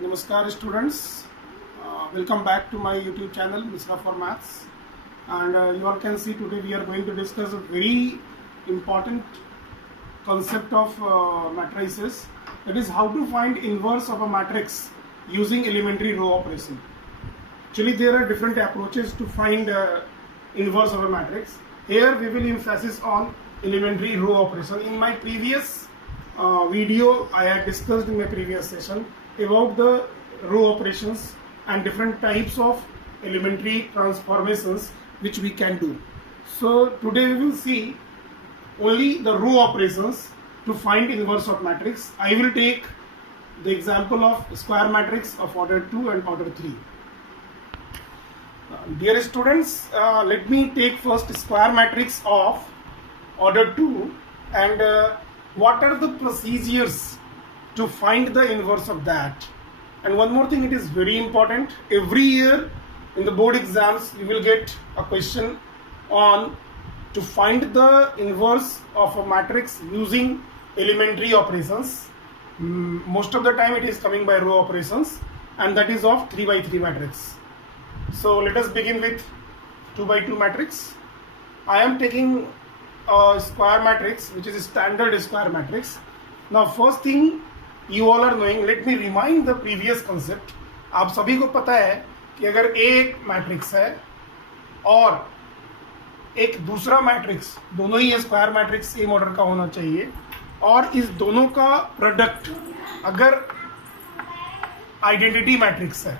Namaskar students, welcome back to my YouTube channel Misra for Maths, and you all can see today we are going to discuss a very important concept of matrices, that is how to find inverse of a matrix using elementary row operation. Actually there are different approaches to find inverse of a matrix. Here we will emphasis on elementary row operation. In my previous video I had discussed in my previous session about the row operations and different types of elementary transformations which we can do. So today we will see only the row operations to find inverse of matrix. I will take the example of square matrix of order 2 and order 3. Dear students, let me take first square matrix of order 2 and what are the procedures to find the inverse of that. And one more thing, it is very important, every year in the board exams you will get a question on to find the inverse of a matrix using elementary operations. Most of the time it is coming by row operations, and that is of 3 by 3 matrix. So let us begin with 2 by 2 matrix. I am taking a square matrix which is a standard square matrix. Now first thing you all are knowing, let me remind the previous concept. आप सभी को पता है कि अगर एक matrix है और एक दूसरा मैट्रिक्स, दोनों ही स्क्वायर मैट्रिक्स सेम ऑर्डर का होना चाहिए, और इस दोनों का प्रोडक्ट अगर आइडेंटिटी मैट्रिक्स है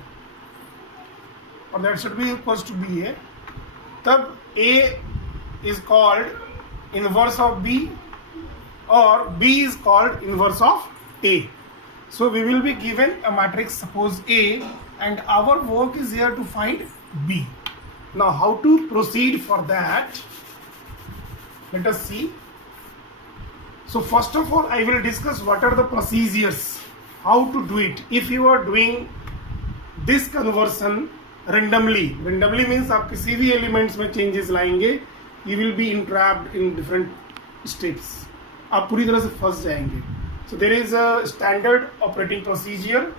और that should be equals to B A, तब A is called inverse of B और B is called inverse of A. So we will be given a matrix, suppose A, and our work is here to find B. Now how to proceed for that? Let us see. So first of all I will discuss what are the procedures, how to do it. If you are doing this conversion randomly means आप किसी भी elements में changes लाएंगे, you will be entrapped in different steps, आप पूरी तरह से फंस जाएंगे. So there is a standard operating procedure.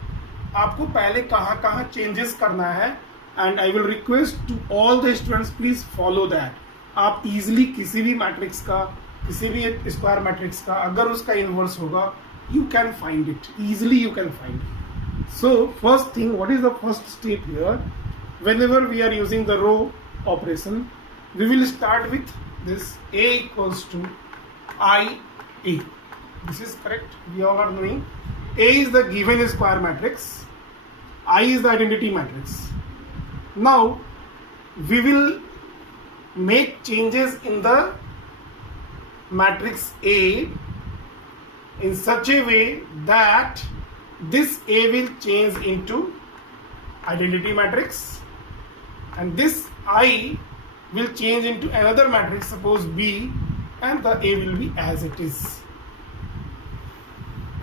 आपको पहले कहाँ चेंजेस करना है, and I will request to all the students please follow that. आप easily किसी भी मैट्रिक्स का, किसी भी स्क्वायर मैट्रिक्स का अगर उसका इनवर्स होगा, you can find it easily. You can find it. So first thing, what is the first step here? Whenever we are using the row operation, we will start with this A equals to I A. This is correct. We all are knowing A is the given square matrix, I is the identity matrix. Now we will make changes in the matrix A in such a way that this A will change into identity matrix and this I will change into another matrix, suppose B, and the A will be as it is.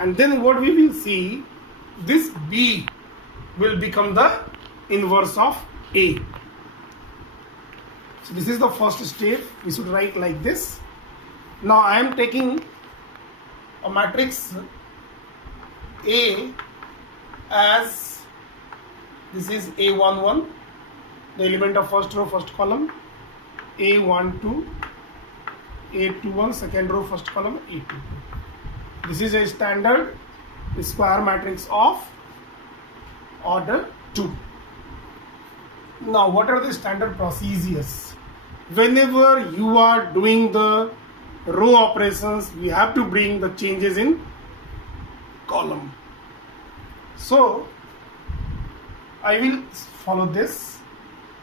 And then what we will see, this B will become the inverse of A. So this is the first step. We should write like this. Now I am taking a matrix A as, this is A11, the element of first row first column, A12, A21 second row first column, A22. This is a standard square matrix of order 2. Now what are the standard procedures? Whenever you are doing the row operations, we have to bring the changes in column. So I will follow this.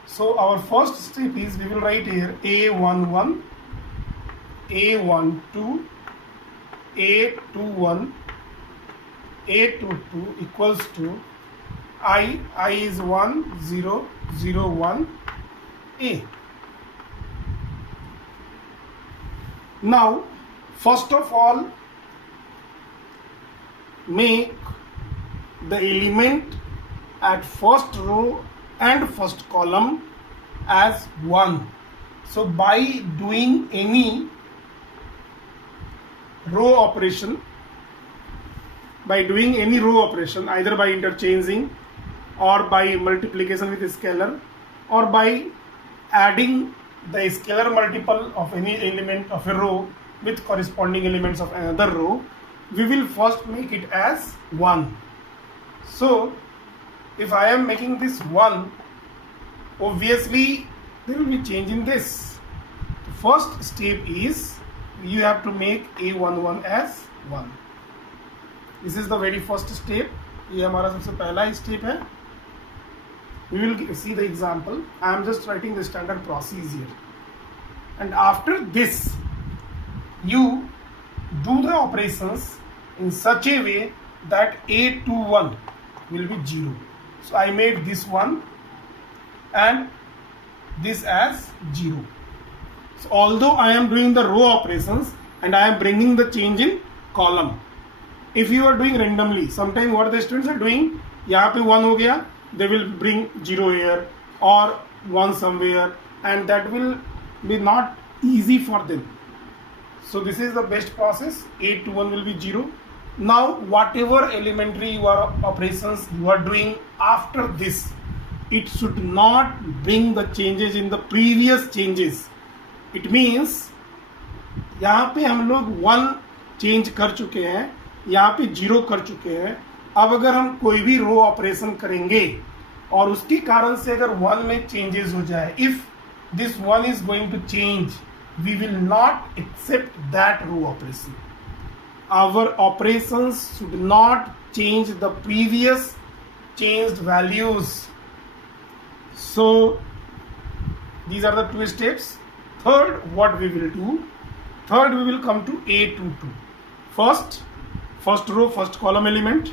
So our first step is, we will write here A11, A12, A21, A22 equals to I is 1, 0, 0, 1, A. Now first of all make the element at first row and first column as 1. So by doing any row operation, by doing any row operation, either by interchanging or by multiplication with a scalar or by adding the scalar multiple of any element of a row with corresponding elements of another row, we will first make it as 1. So if I am making this 1, obviously there will be change in this. The first step is you have to make A11 as 1. This is the very first step. ये हमारा सबसे पहला step है. We will see the example. I am just writing the standard process here. And after this, you do the operations in such a way that A21 will be 0. So I made this one and this as 0. So although I am doing the row operations and I am bringing the change in column. If you are doing randomly, sometimes what the students are doing, यहाँ पे 1 हो गया, they will bring 0 here or 1 somewhere, and that will be not easy for them. So this is the best process. A21 will be 0. Now whatever elementary operations you are doing after this, it should not bring the changes in the previous changes. It means यहाँ पे हम लोग 1 change कर चुके हैं, यहाँ पे 0 कर चुके हैं. अब अगर हम कोई भी रो ऑपरेशन करेंगे और उसके कारण से अगर 1 में चेंजेस हो जाए, if this 1 is going to change, we will not accept that row operation. Our operations should not change the previous changed values. So these are the 2 steps. Third, what we will do? Third, we will come to A22. First row, first column element.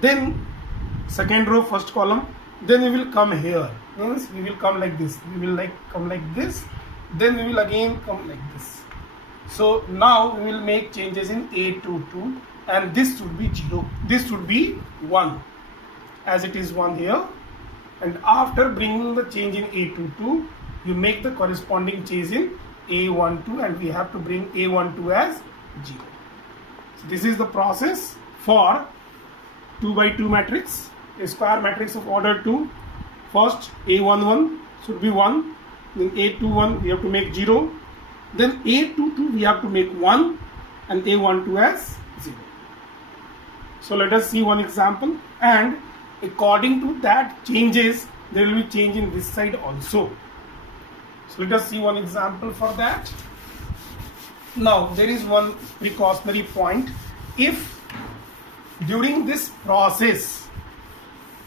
Then second row, first column. Then we will come here. Means we will come like this. We will come like this. Then we will again come like this. So now we will make changes in A22, and this should be 0. This should be 1, as it is 1 here. And after bringing the change in A22, you make the corresponding change in A12, and we have to bring A12 as 0. So this is the process for 2 by 2 matrix, a square matrix of order 2. First A11 should be 1, then A21 we have to make 0. Then A22 we have to make 1 and A12 as 0. So let us see one example, and according to that changes, there will be change in this side also. So let us see one example for that. Now there is one precautionary point. If during this process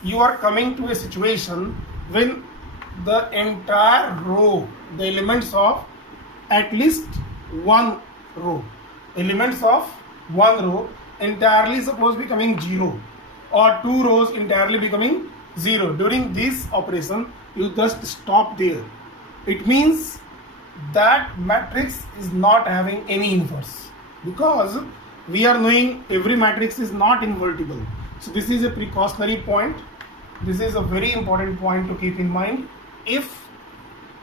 you are coming to a situation when the entire row, the elements of at least one row, elements of one row entirely suppose becoming 0, or 2 rows entirely becoming 0, during this operation you just stop there. It means that matrix is not having any inverse, because we are knowing every matrix is not invertible. So this is a precautionary point. This is a very important point to keep in mind. If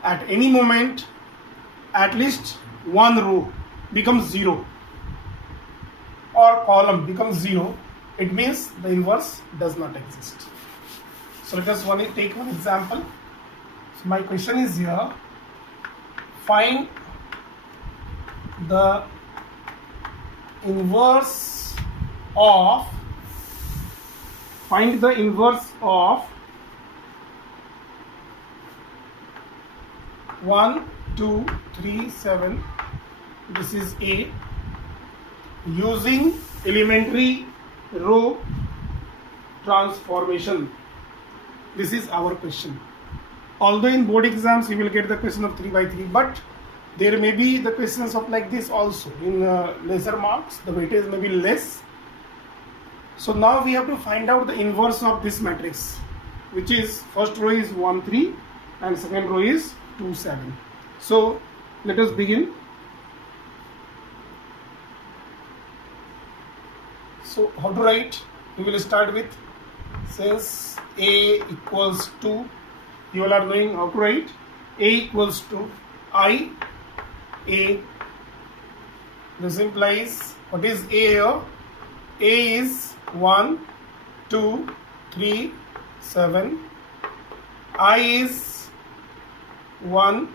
at any moment at least one row becomes 0 or column becomes 0, it means the inverse does not exist. So let us take one example. So my question is here, find the inverse of 1, 2, 3, 7, this is A, using elementary row transformation. This is our question. Although in board exams you will get the question of 3 by 3, but there may be the questions of like this also. In lesser marks, the weightage may be less. So now we have to find out the inverse of this matrix, which is first row is 1, 3 and second row is 2, 7. So let us begin. So how to write? We will start with, since A equals to, you all are knowing how to write. A equals to I, A. This implies, what is A here? A is 1, 2, 3, 7. I is 1,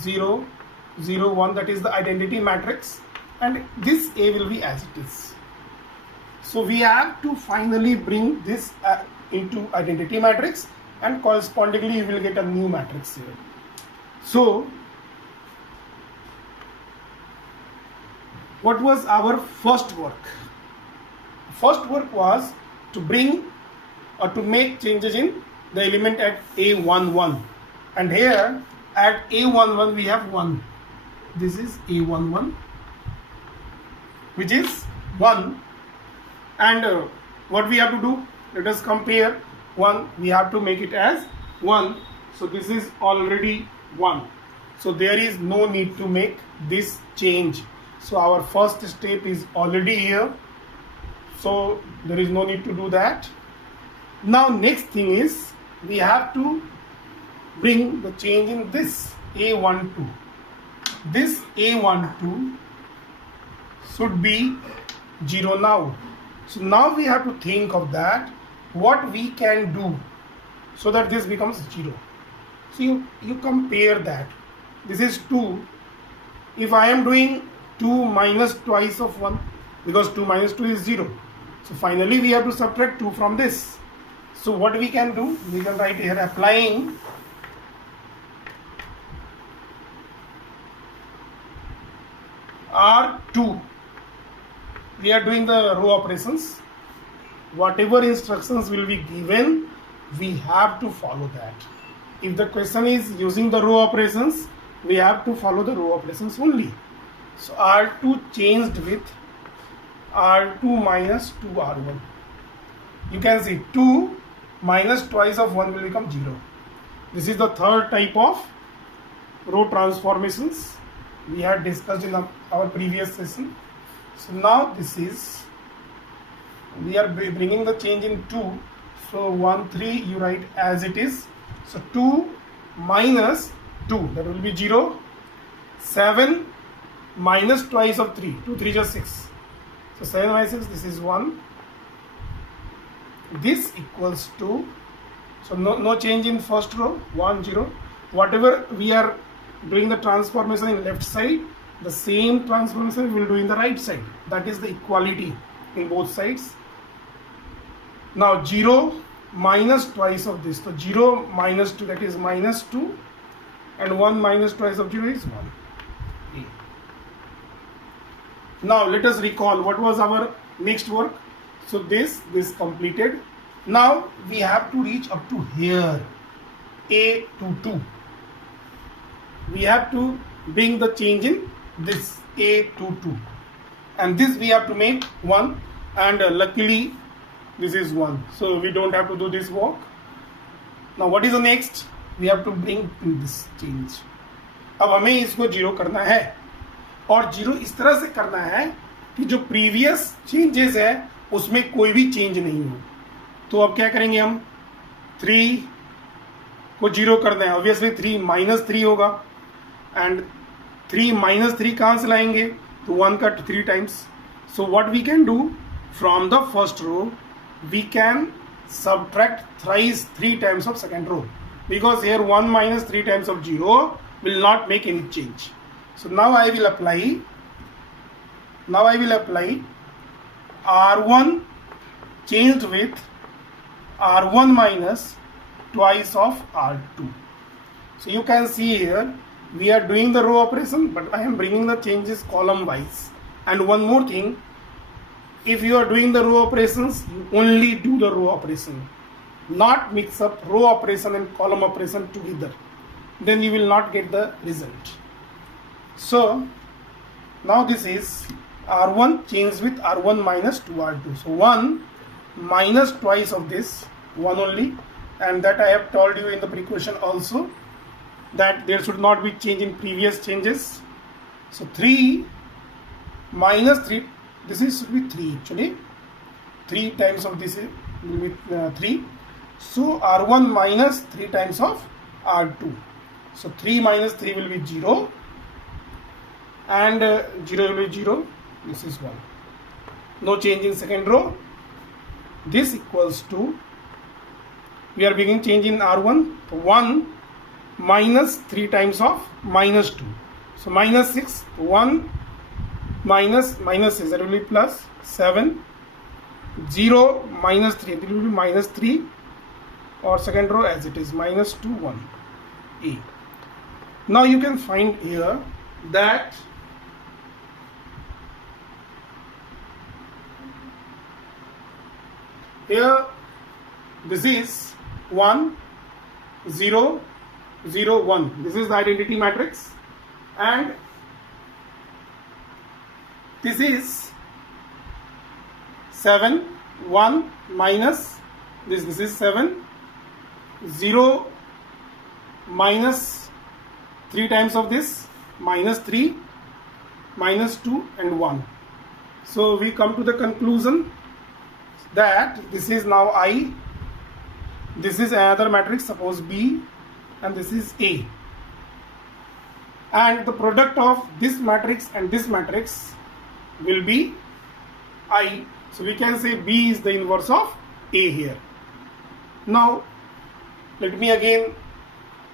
0, 0, 1. That is the identity matrix, and this A will be as it is. So we have to finally bring this into identity matrix, and correspondingly you will get a new matrix here. So what was our first work? First work was to bring or to make changes in the element at A11, and here at A11 we have 1. This is A11, which is 1, and what we have to do? Let us compare 1. We have to make it as 1. So this is already 1. So there is no need to make this change. So our first step is already here. So there is no need to do that. Now next thing is we have to bring the change in this A12. This A12 should be 0 now. So now we have to think of that, what we can do so that this becomes 0. So you compare that. This is 2. If I am doing 2 minus twice of 1, because 2 minus 2 is 0. So finally we have to subtract 2 from this. So what we can do? We can write here applying R2. We are doing the row operations. Whatever instructions will be given, we have to follow that. If the question is using the row operations, we have to follow the row operations only. So R2 changed with R2 minus 2R1. You can see 2 minus twice of 1 will become 0. This is the third type of row transformations we had discussed in our previous session. So now this is, we are bringing the change in 2. So 1, 3 you write as it is. So 2 minus 2, that will be 0. 7 minus twice of 3, 2 3 just 6. So 7 minus 6, this is 1. This equals to, so no change in first row, 1 0. Whatever we are doing the transformation in left side, the same transformation we will do in the right side. That is the equality in both sides. Now 0 minus twice of this, so 0 minus 2, that is minus 2, and 1 minus twice of 0 is 1. Now let us recall what was our next work. So this completed. Now we have to reach up to here, A22. We have to bring the change in this A22, and this we have to make 1, and luckily this is 1, so we don't have to do this work. Now what is the next? We have to bring in this change. अब हमें इसको 0 करना है, और 0 इस तरह से करना है कि जो प्रीवियस चेंजेस है उसमें कोई भी चेंज नहीं हो. तो अब क्या करेंगे हम? 3 को 0 करना है. ऑब्वियसली 3 माइनस 3 होगा, एंड 3 माइनस 3 कहाँ से लाएंगे? तो 1 का 3 times. So what we can do from the first row, we can subtract thrice 3 times of second row, because here 1 minus 3 times of 0 will not make any change. So now I will apply R1 changed with R1 minus twice of R2. So you can see here we are doing the row operation, but I am bringing the changes column wise. And one more thing, if you are doing the row operations, you only do the row operation, not mix up row operation and column operation together. Then you will not get the result. So now this is R1 changed with R1 minus 2R2. So 1 minus twice of this, 1 only, and that I have told you in the precaution also, that there should not be change in previous changes. So 3 minus 3, this is should be 3 actually. 3 times of this will be 3. So R1 minus 3 times of R2. So 3 minus 3 will be 0, and 0 will be 0. This is 1. no change in second row. This equals to, we are beginning change in R1, 1 minus 3 times of minus 2. So minus 6, 1 minus 6, that will be plus 7, 0 minus 3, that will be minus 3, or second row as it is, minus 2, 1, A. Now you can find here that here this is 1, 0, 0, 1. This is the identity matrix, and this is 7, 1 minus this is 7, 0 minus 3 times of this, minus 3, minus 2 and 1. So we come to the conclusion that this is now I, this is another matrix, suppose B, and this is A, and the product of this matrix and this matrix will be I. So we can say B is the inverse of A here. Now let me again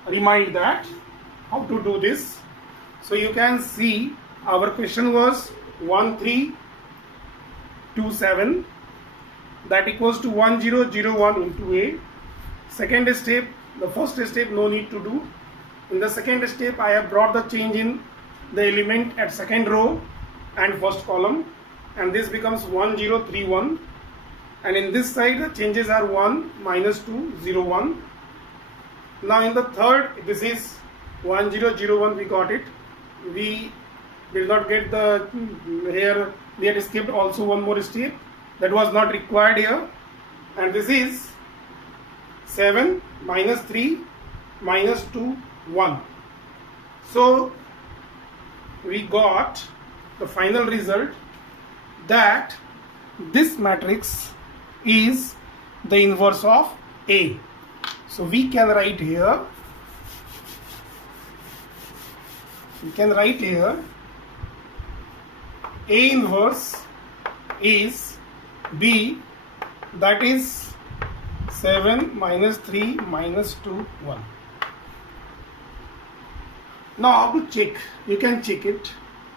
remind that how to do this. So you can see our question was 1, 3, 2, 7, that equals to 1, 0, 0, 1 into A. Second step, the first step no need to do. In the second step I have brought the change in the element at second row and first column, and this becomes 1, 0, 3, 1, and in this side the changes are 1, minus 2, 0, 1. Now in the third, this is 1, 0, 0, 1, we got it. We did not get the, here we had skipped also one more step that was not required here, and this is 7, minus 3, minus 2, 1. So we got the final result that this matrix is the inverse of A. So we can write here, A inverse is B, that is 7, minus 3, minus 2, 1. Now how to check? You can check it.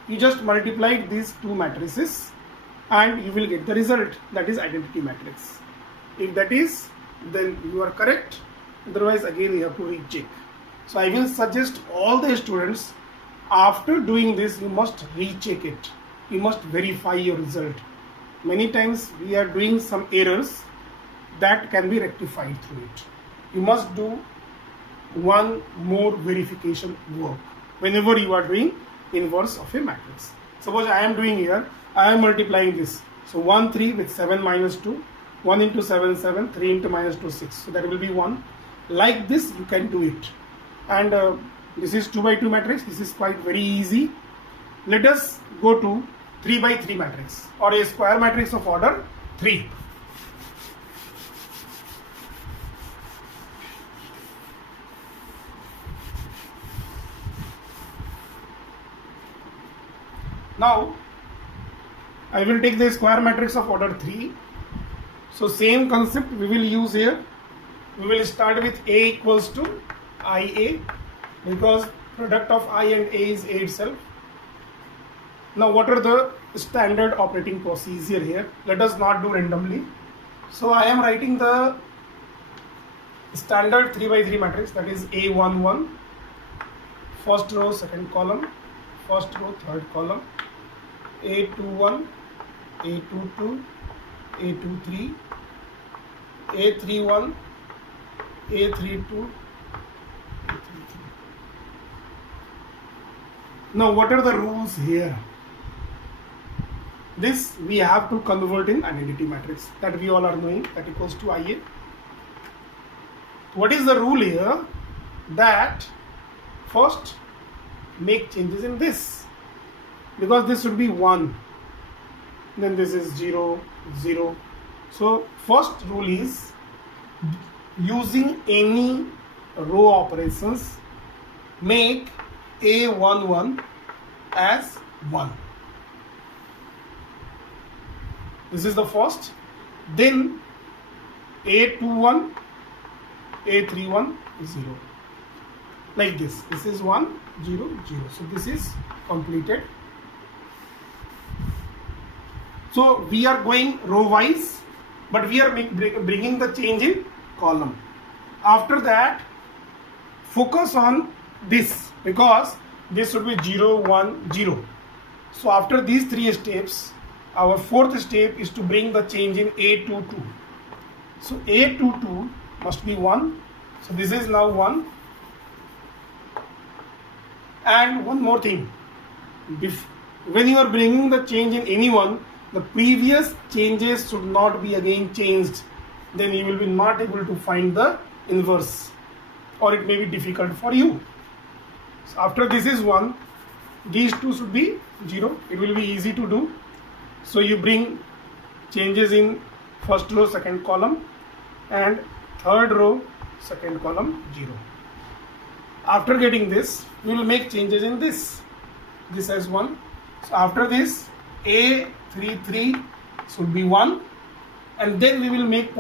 You just multiply these two matrices and you will get the result, that is identity matrix. If that is, then you are correct. Otherwise again you have to recheck. So I will suggest all the students, after doing this you must recheck it. You must verify your result. Many times we are doing some errors that can be rectified through it. You must do one more verification work whenever you are doing inverse of a matrix. Suppose I am doing here, I am multiplying this. So 1, 3 with 7 minus 2, 1 into 7, 7, 3 into minus 2, 6. So that will be 1. Like this you can do it. And this is 2 by 2 matrix. This is quite very easy. Let us go to 3 by 3 matrix or a square matrix of order 3. Now I will take the square matrix of order 3. So same concept we will use here. We will start with A equals to IA, because product of I and A is A itself. Now what are the standard operating procedure here? Let us not do randomly. So I am writing the standard 3 by 3 matrix, that is A11, first row second column, first row third column, A21, A22, A23, A31, A32, A33. Now what are the rules here? This we have to convert in identity matrix, that we all are knowing, that equals to IA. What is the rule here? That first make changes in this, because this should be 1, then this is 0, 0. So first rule is using any row operations, make A11 as 1. This is the first. Then A21, A31 is 0. Like this. This is 1, 0, 0. So this is completed. So we are going row wise, but we are bringing the change in column. After that, focus on this, because this should be 0, 1, 0. So after these three steps, our fourth step is to bring the change in A22. So A22 must be 1. So this is now 1. And one more thing, when you are bringing the change in any one, the previous changes should not be again changed. Then you will be not able to find the inverse, or it may be difficult for you. So after this is 1, these two should be 0. It will be easy to do. So you bring changes in first row, second column, and third row, second column, 0. After getting this, we will make changes in this. This as 1. So after this, A33 should be 1, and then we will make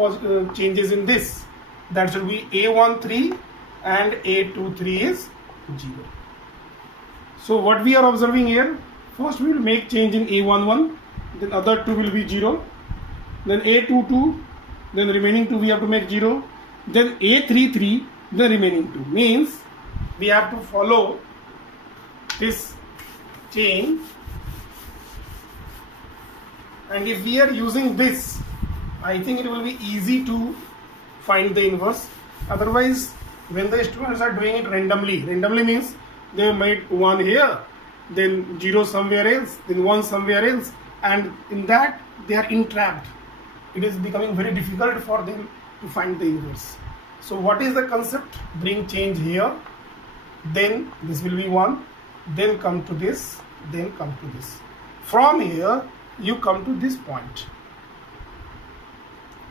changes in this. That should be A13 and A23 is 0. So what we are observing here, first we will make change in A11, then other two will be 0, then A22, then remaining two we have to make 0, then A33, the remaining two. Means we have to follow this chain, and if we are using this, I think it will be easy to find the inverse. Otherwise, when the students are doing it randomly means they made 1 here, then 0 somewhere else, then 1 somewhere else, and in that they are entrapped. It is becoming very difficult for them to find the inverse. So what is the concept? Bring change here, then this will be 1, then come to this, then come to this. From here you come to this point,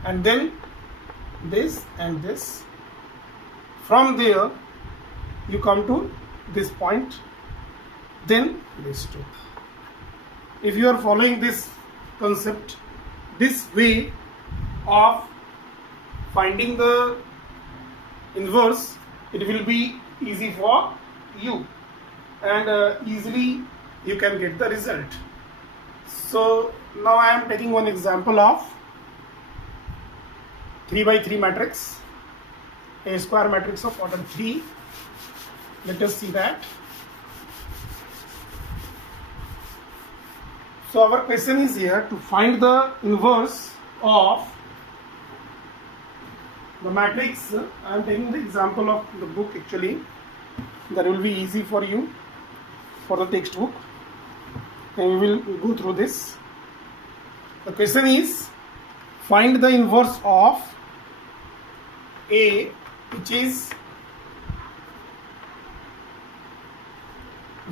and then this and this. From there you come to this point, then this two. If you are following this concept, this way of finding the inverse, it will be easy for you, and easily you can get the result. So now I am taking one example of 3 by 3 matrix, a square matrix of order 3. Let us see that. So our question is here to find the inverse of the matrix. I am taking the example of the book actually. That will be easy for you for the textbook, and we will go through this. The question is, find the inverse of A, which is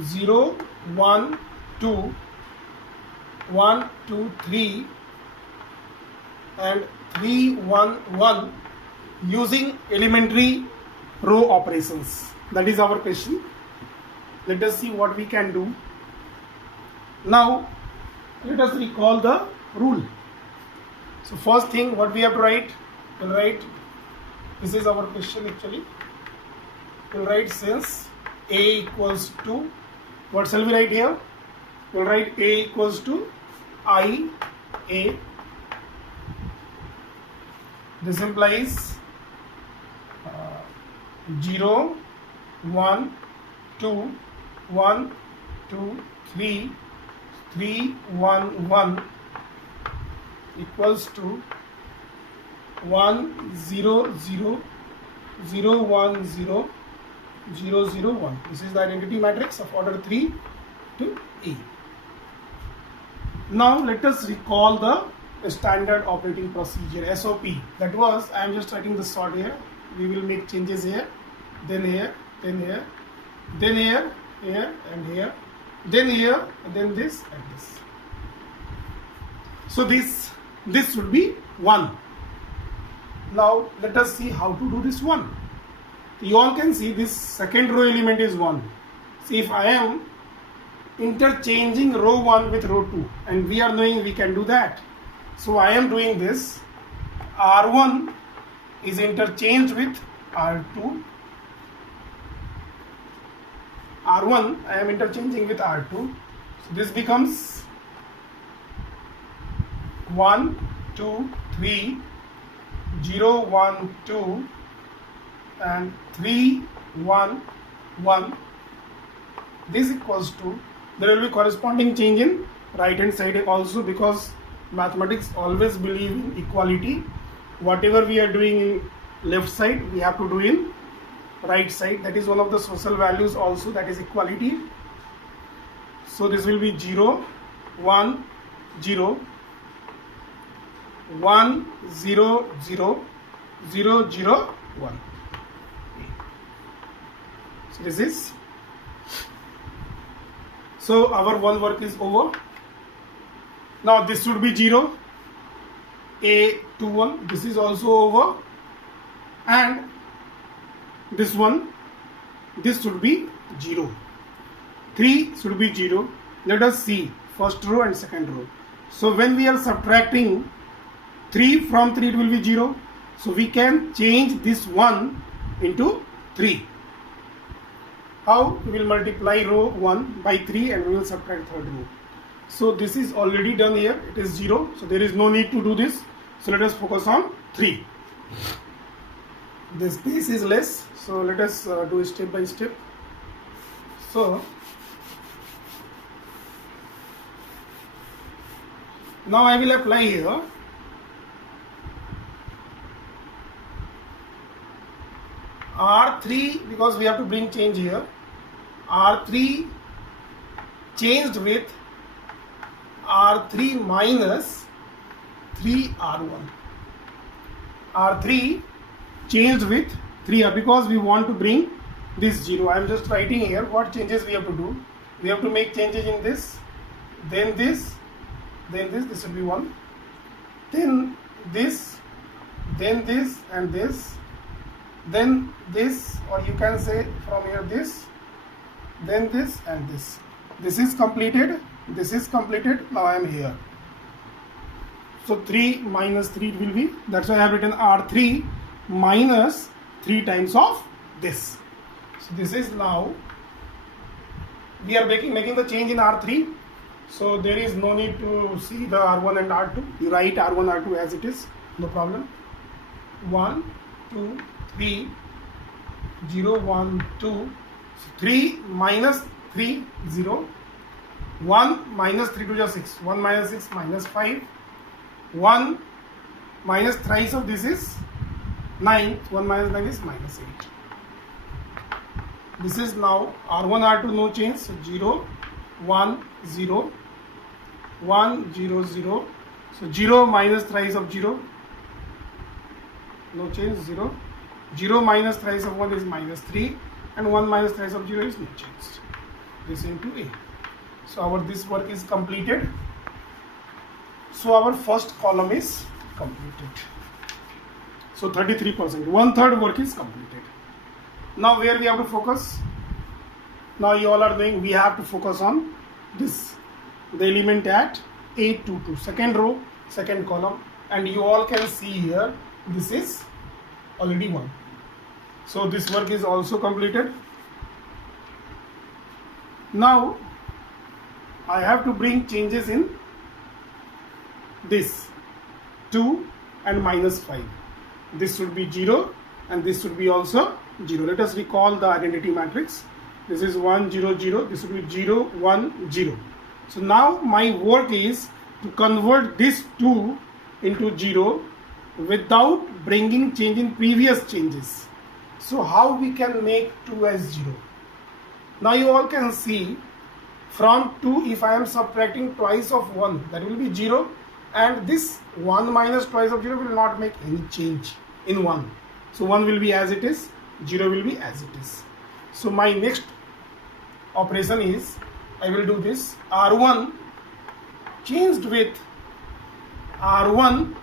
0, 1, 2, 1, 2, 3 and 3, 1, 1 using elementary row operations. That is our question. Let us see what we can do. Now let us recall the rule. So first thing, what we have to write? We'll write, this is our question actually. We'll write since A equals to, what shall we write here? We'll write A equals to I A. This implies 0, 1, 2, 1, 2, 3, 3, 1, 1 equals to 1, 0, 0, 0, 1, 0, 0, 0, 1. This is the identity matrix of order 3 to A. Now let us recall the standard operating procedure, SOP. That was, I am just writing the sort here. We will make changes here, then here, then here, then here, here and here, then here, and then this and this. So this would be 1. Now let us see how to do this 1. You all can see this second row element is 1. See, if I am interchanging row 1 with row 2, and we are knowing we can do that. So I am doing this. R1 is interchanged with R2. R1 I am interchanging with R2. So this becomes 1, 2, 3, 0, 1, 2 and 3, 1, 1. This equals to, there will be corresponding change in right hand side also, because mathematics always believe in equality. Whatever we are doing in left side, we have to do in right side. That is one of the social values also, that is equality. So this will be 0, 1, 0, 1, 0, 0, 0, 0, 1. So this is, so our one work is over. Now this should be 0, A 2 1, this is also over, and this one, this should be 0, 3 should be 0. Let us see first row and second row. So when we are subtracting 3 from 3, it will be 0. So we can change this 1 into 3. How? We will multiply row 1 by 3 and we will subtract third row. So this is already done here, it is 0, so there is no need to do this. So let us focus on 3. The space is less, so let us do step by step. So now I will apply here R3, because we have to bring change here. R3 changed with R3 minus 3R1. R3 changed with 3R, because we want to bring this 0. I am just writing here what changes we have to do. We have to make changes in this, then this, then this will be 1, then this, then this and this, then this, or you can say from here this, then this and this. This is completed, this is completed. Now I am here. So 3 minus 3 will be, that's why I have written R3 minus 3 times of this. So this is now, we are making the change in R3. So there is no need to see the R1 and R2. You write R1, R2 as it is, no problem. 1, 2, 3, 0, 1, 2. So 3 minus 3, 0. 1 minus 3 to 6. 1 minus 6 minus 5. 1 minus thrice of this is 9. 1 minus 9 is minus 8. This is now R1, R2, no change. So 0, 1, 0, 1, 0, 0. So 0 minus thrice of 0, no change, 0. 0 minus thrice of 1 is minus 3, and 1 minus thrice of 0 is no change. This into A. So our this work is completed. So our first column is completed. So 33%, 1/3 work is completed. Now where we have to focus? Now you all are knowing we have to focus on this, the element at A22, second row, second column, and you all can see here this is already 1. So this work is also completed. Now I have to bring changes in this 2 and minus 5. This should be 0 and this should be also 0. Let us recall the identity matrix. This is 1, 0, 0. This should be 0, 1, 0. So now my work is to convert this 2 into 0 without bringing change in previous changes. So how we can make 2 as 0? Now you all can see from 2, if I am subtracting twice of 1, that will be 0, and this 1 minus twice of 0 will not make any change in 1. So 1 will be as it is, 0 will be as it is. So my next operation is, I will do this, R1 changed with R1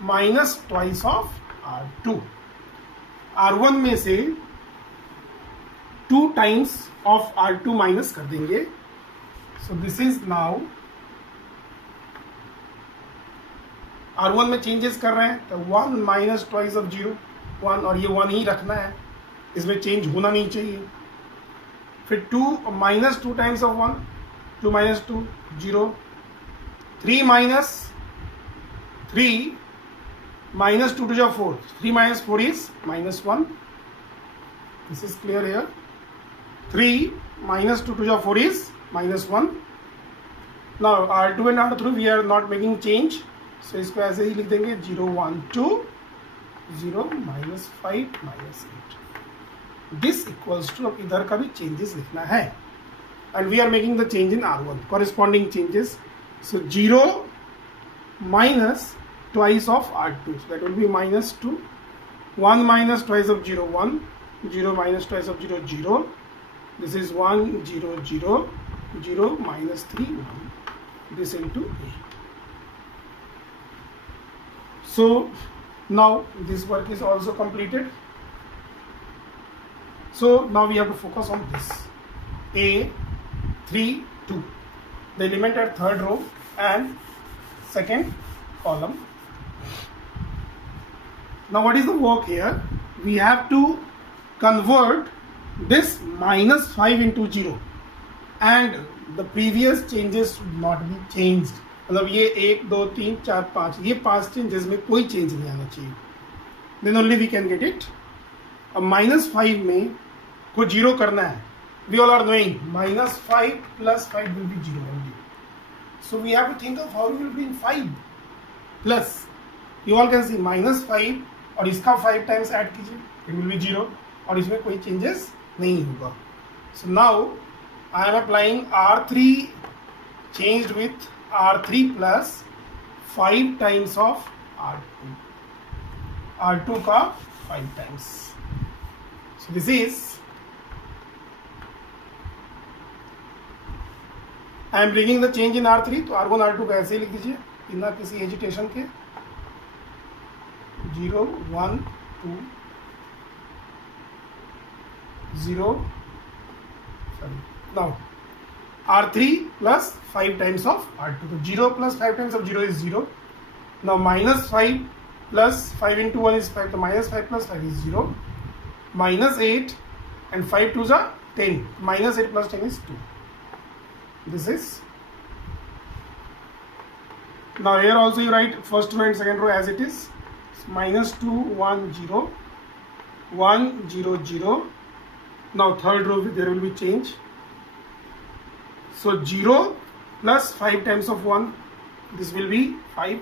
minus twice of R2. R1 में से 2 times of R2 minus कर देंगे. So this is now R1 में changes कर रहे हैं तो 1 minus twice of 0 1, और ये 1 ही रखना है, इसमें चेंज होना नहीं चाहिए। फिर 2 minus 2 times of 1, 2 minus 2 0, 3 minus 3 minus 2 to the 4, 3 minus 4 is minus 1. This is clear here. 3 minus 2 to the 4 is minus 1. Now R2 and R3 we are not making change, so इसको ऐसे ही लिख देंगे 0 1 2 0 minus 5 minus 8. This equals to, अब इधर का भी changes लिखना है, and we are making the change in R1 corresponding changes. So 0 minus twice of R2, so that will be minus 2. 1 minus twice of 0 1, 0 minus twice of 0 0. This is 1 0 0 0 minus 3 1. This into A. So now this work is also completed. So now we have to focus on this A 3 2, the element at third row and second column. Now what is the work here? We have to convert this minus 5 into 0, and the previous changes should not be changed. मतलब ये 1 2 3 4 5 ये 5 changes में कोई change नहीं आना चाहिए, then only we can get it. अब minus 5 में को 0 करना है. We all are knowing minus 5 plus 5 will be 0 only. So we have to think of how we will bring 5 plus. You all can see minus 5 और इसका 5 times add कीजिए, it will be 0, और इसमें कोई चेंजेस नहीं होगा. So now I am applying R3 changed with R3 plus 5 times of R2, R2 का 5 times. So this is, I am bringing the change in R3, तो R1 R2 का ऐसे ही लिख दीजिए बिना किसी हेजिटेशन के. 0 1 2 0, sorry, now R3 plus 5 times of R2, so 0 plus 5 times of 0 is 0. Now minus 5 plus 5 into 1 is 5, so minus 5 plus 5 is 0. Minus 8 and 5 2s are 10, minus 8 plus 10 is 2. This is, now here also you write first row and second row as it is. Minus 2 1 0 1 0 0. Now third row there will be change. So 0 plus 5 times of 1, this will be 5.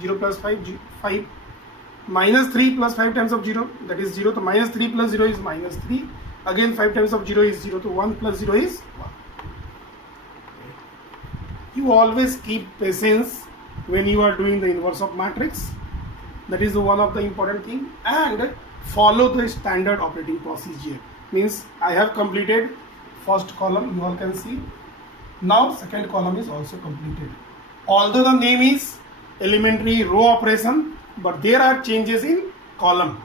0 plus 5 5. Minus 3 plus 5 times of 0, that is 0. So minus 3 plus 0 is minus 3. Again 5 times of 0 is 0. So 1 plus 0 is 1. You always keep patience when you are doing the inverse of matrix. That is one of the important thing, and follow the standard operating procedure. Means I have completed first column, you all can see. Now second column is also completed. Although the name is elementary row operation, but there are changes in column.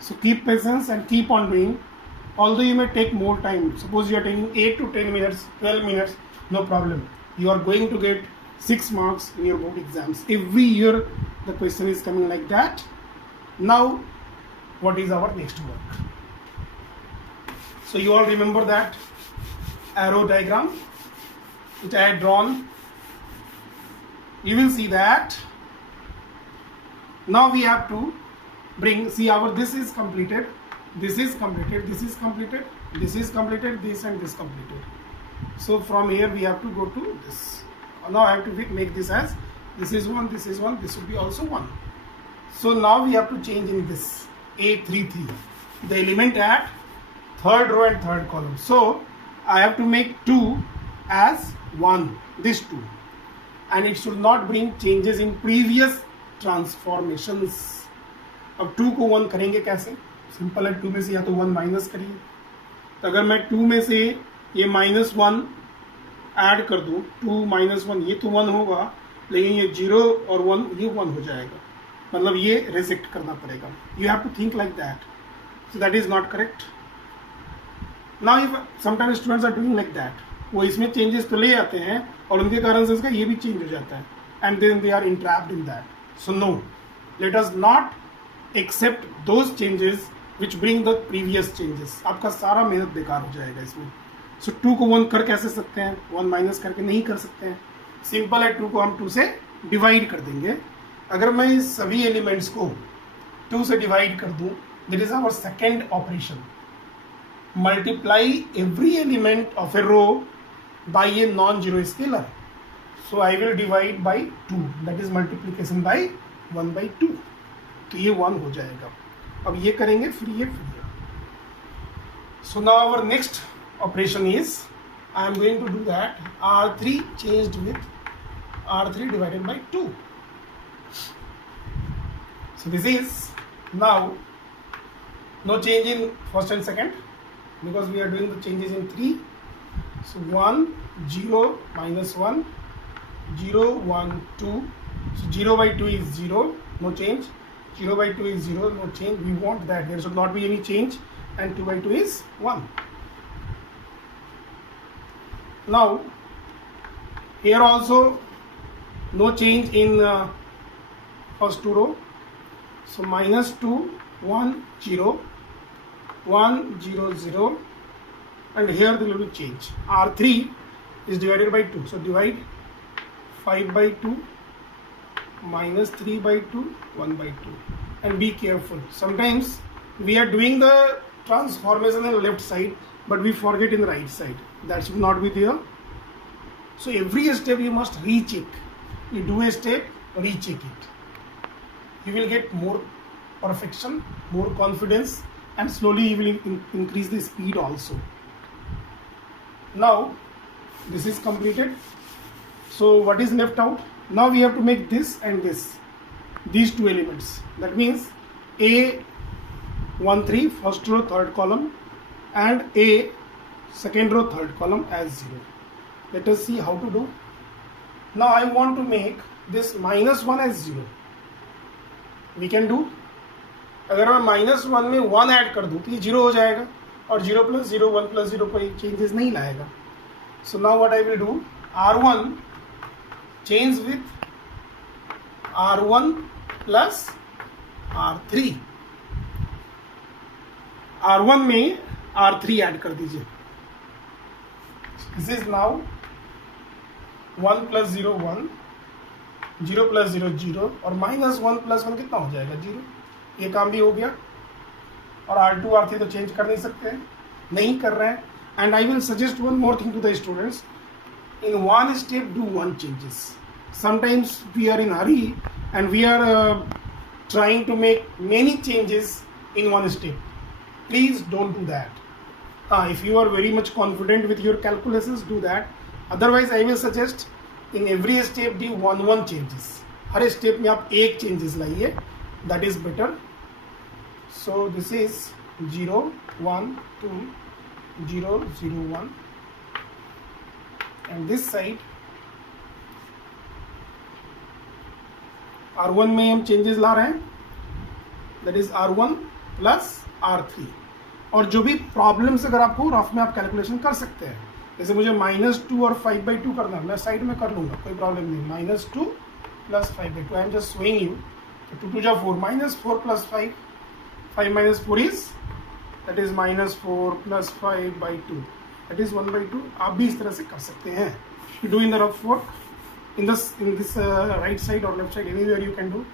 So keep patience and keep on doing. Although you may take more time, suppose you are taking 8 to 10 minutes, 12 minutes, no problem. You are going to get 6 marks in your board exams. Every year the question is coming like that. Now what is our next work? So you all remember that arrow diagram which I had drawn. You will see that now we have to bring, see our, this is completed, this is completed, this is completed, this is completed, this and this completed. So from here we have to go to this. Now I have to make this as, this is 1, this is 1, this will be also 1. So now we have to change in this A33, the element at third row and third column. So I have to make 2 as 1, this 2, and it should not bring changes in previous transformations. अब 2 को 1 करेंगे कैसे? Simple है, 2 में से या तो 1 minus करिए. तो अगर मैं 2 में से ये -1 ऐड कर दूँ, 2 - 1, ये तो 1 होगा, लेकिन ये 0 और 1 ये 1 हो जाएगा, मतलब ये रिजेक्ट करना पड़ेगा. You have to think like that. So that is not correct. Now if sometimes students are doing like that, वो इसमें चेंजेस तो ले आते हैं और उनके कारण से इसका ये भी चेंज हो जाता है, and then they are entrapped in that. So no, let us not accept those changes which bring the previous changes. आपका सारा मेहनत बेकार हो जाएगा इसमें. So 2 को 1 कर कैसे सकते हैं? 1 माइनस करके नहीं कर सकते हैं. सिंपल है, 2 को हम 2 से डिवाइड कर देंगे. अगर मैं इस सभी एलिमेंट्स को 2 से डिवाइड कर दूं, that is our second operation. Multiply every element of a row by a non zero scalar. So I will divide by 2, that is multiplication by 1/2. तो ये 1 हो जाएगा. अब ये करेंगे, फिर ये. So now our next operation is, I am going to do that R3 changed with R3 divided by 2. So this is now no change in first and second because we are doing the changes in 3. So 1 0 minus 1 0 1 2. So 0/2 is 0, no change. 0/2 is 0, no change. We want that there should not be any change, and 2/2 is 1. Now here also no change in first 2 row. So -2 1 0 1 0 0, and here there will be change. R3 is divided by 2, so divide 5/2 minus 3/2 1/2. And be careful, sometimes we are doing the transformation on the left side but we forget in the right side. That should not be there. So every step you must recheck. You do a step, recheck it. You will get more perfection, more confidence, and slowly you will increase the speed also. Now this is completed. So what is left out? Now we have to make this and this, these two elements. That means A1 3 first row third column and A second row third column as 0. Let us see how to do. Now I want to make this -1 as 0. We can do. अगर मैं -1 में 1 add कर दूँ तो ये 0 हो जाएगा, और 0 + 0 1 + 0 कोई चेंजेस नहीं लाएगा. So now what I will do, R1 change with R1 plus R3. R1 में R3 ऐड कर दीजिए. This is now 1 + 0 1, 0 + 0 0, और -1 + 1 कितना हो जाएगा? 0. ये काम भी हो गया. और R2 R3 तो चेंज कर नहीं सकते हैं, नहीं कर रहे हैं. And I will suggest one more thing to the students. in one step do one changes. Sometimes we are in hurry and we are trying to make many changes in one step. Please don't do that. If you are very much confident with your calculations, do that. Otherwise I will suggest in every step do one changes. Her step में आप एक changes लाइए, that is better. So this is 0 1 2 0 0 1, and this side R1 में हम changes ला रहे हैं, that is R1 plus R3. और जो भी प्रॉब्लम्स अगर आपको रफ में आप कैलकुलेशन कर सकते हैं, जैसे मुझे -2 और 5/2 करना है, मैं साइड में कर लूँगा, कोई प्रॉब्लम नहीं. -2 plus 5/2, I am just showing you. 2 2 4, -4 plus 5, 5 minus 4 is, that is -4 plus 5/2, that is 1/2. आप भी इस तरह से कर सकते हैं. You do in the rough work, in this right side or left side, anywhere you can do.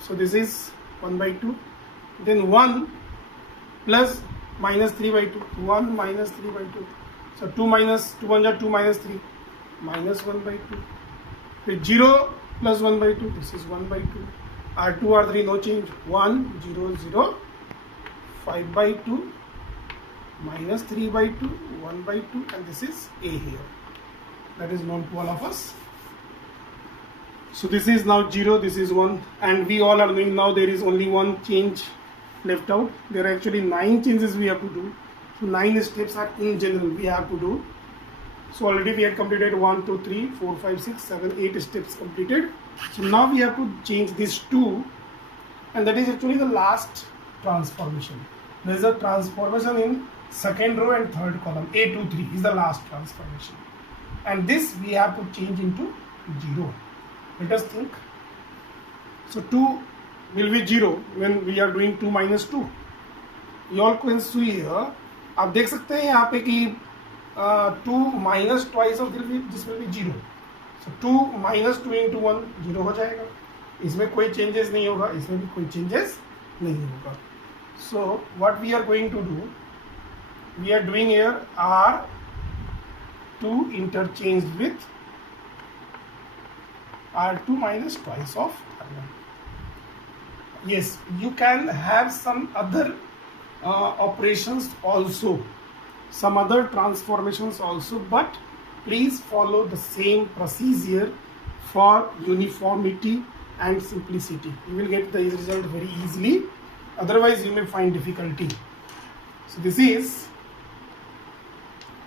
So this is 1/2, then 1 plus -3/2, 1 minus 3/2. So 2 minus 2 1 2 minus 3, -1/2. With 0 plus 1/2, this is 1/2. R2 R3 no change, 1 0 0, 5/2 minus 3/2, 1/2, and this is A here. That is known to all of us. So this is now 0, this is 1, and we all are knowing now there is only one change left out. There are actually 9 changes we have to do. So 9 steps are in general we have to do. So already we had completed 1 2 3 4 5 6 7 8 steps completed. So now we have to change these 2, and that is actually the last transformation. There is a transformation in second row and third column. A2 3 is the last transformation, and this we have to change into 0. Let us think. So 2 will be 0 when we are doing 2 minus 2. You all can see here, आप देख सकते हैं यहाँ पे कि 2 minus twice of this will be 0. So 2 minus 2 into 1 0 हो जाएगा. इसमें कोई changes नहीं होगा, इसमें भी कोई changes नहीं होगा. So what we are going to do, we are doing here R2 interchanged with R2 minus twice of R1. Yes, you can have some other operations also, some other transformations also, but please follow the same procedure for uniformity and simplicity. You will get the result very easily, otherwise you may find difficulty. So this is,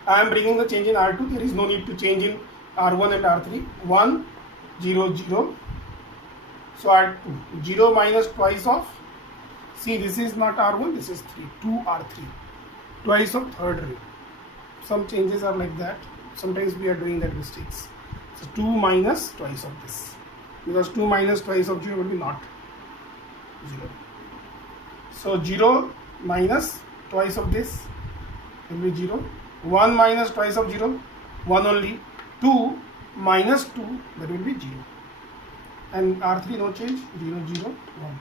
I am bringing the change in R2, there is no need to change in R1 and R3. 1 0 0. So R2 0 minus twice of, see this is not R1, this is 3, 2 R3, twice of third ray. Some changes are like that, sometimes we are doing that mistakes. So 2 minus twice of this, because 2 minus twice of 0 will be not 0. So 0 minus twice of this will be 0. 1 minus twice of 0, 1 only. 2 minus 2, that will be 0. And R3 no change, 0 0 1.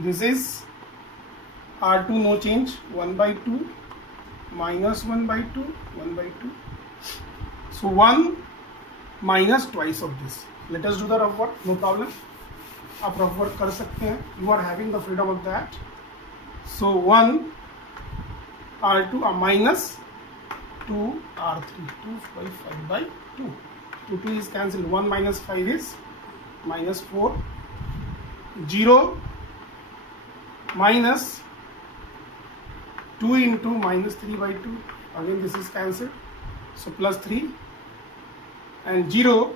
This is R2 no change, 1 by 2 minus 1 by 2, 1 by 2. So 1 minus twice of this. Let us do the rough work, no problem. आप rough work कर सकते हैं. You are having the freedom of that. So 1 R2 minus 2 R3, 2 by 5 by 2. 2 2 is cancelled. 1 minus 5 is minus 4. 0 minus 2 into minus 3 by 2. Again this is cancelled. So plus 3. And 0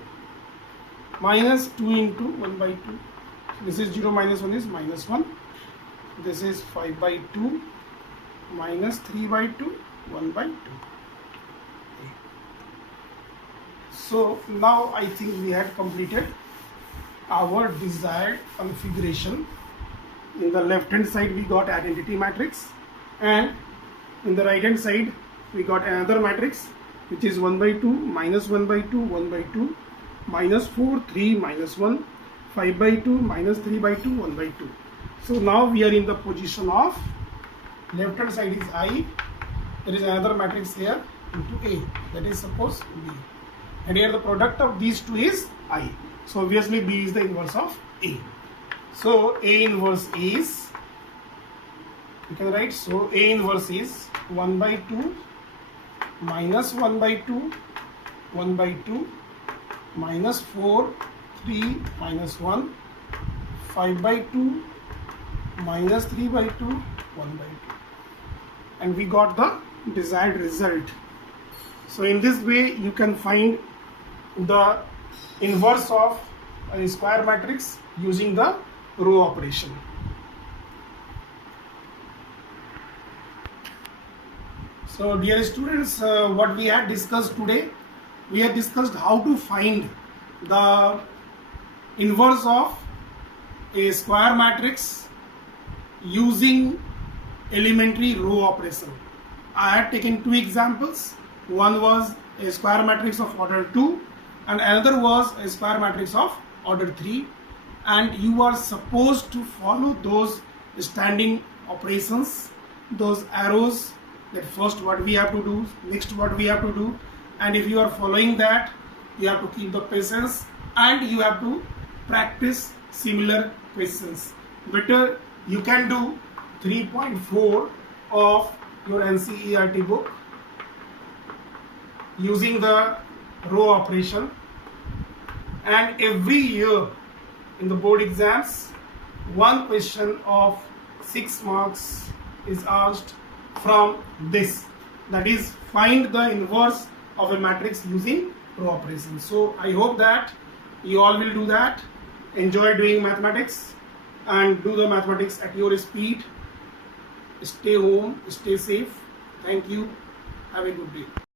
minus 2 into 1 by 2. This is 0 minus 1 is minus 1. This is 5 by 2 minus 3 by 2, 1 by 2. So now I think we had completed our desired configuration. In the left hand side we got identity matrix, and in the right hand side we got another matrix which is 1 by 2, minus 1 by 2, 1 by 2, minus 4, 3, minus 1, 5 by 2, minus 3 by 2, 1 by 2. So now we are in the position of left hand side is I, there is another matrix here into A, that is suppose B, and here the product of these two is I. So obviously B is the inverse of A. So A inverse is, you can write, so A inverse is 1 by 2 minus 1 by 2, 1 by 2, minus 4, 3, minus 1, 5 by 2, minus 3 by 2, 1 by 2. And we got the desired result. So in this way you can find the inverse of a square matrix using the row operation. So dear students, what we had discussed today, we had discussed how to find the inverse of a square matrix using elementary row operation. I had taken two examples. One was a square matrix of order 2 and another was a square matrix of order 3, and you are supposed to follow those standing operations, those arrows, that first what we have to do, next what we have to do, and if you are following that, you have to keep the patience and you have to practice similar questions. Better you can do 3.4 of your NCERT book using the row operation, and every year in the board exams one question of 6 marks is asked from this, that is find the inverse of a matrix using row operation. So I hope that you all will do that. Enjoy doing mathematics and do the mathematics at your speed. Stay home, stay safe. Thank you. Have a good day.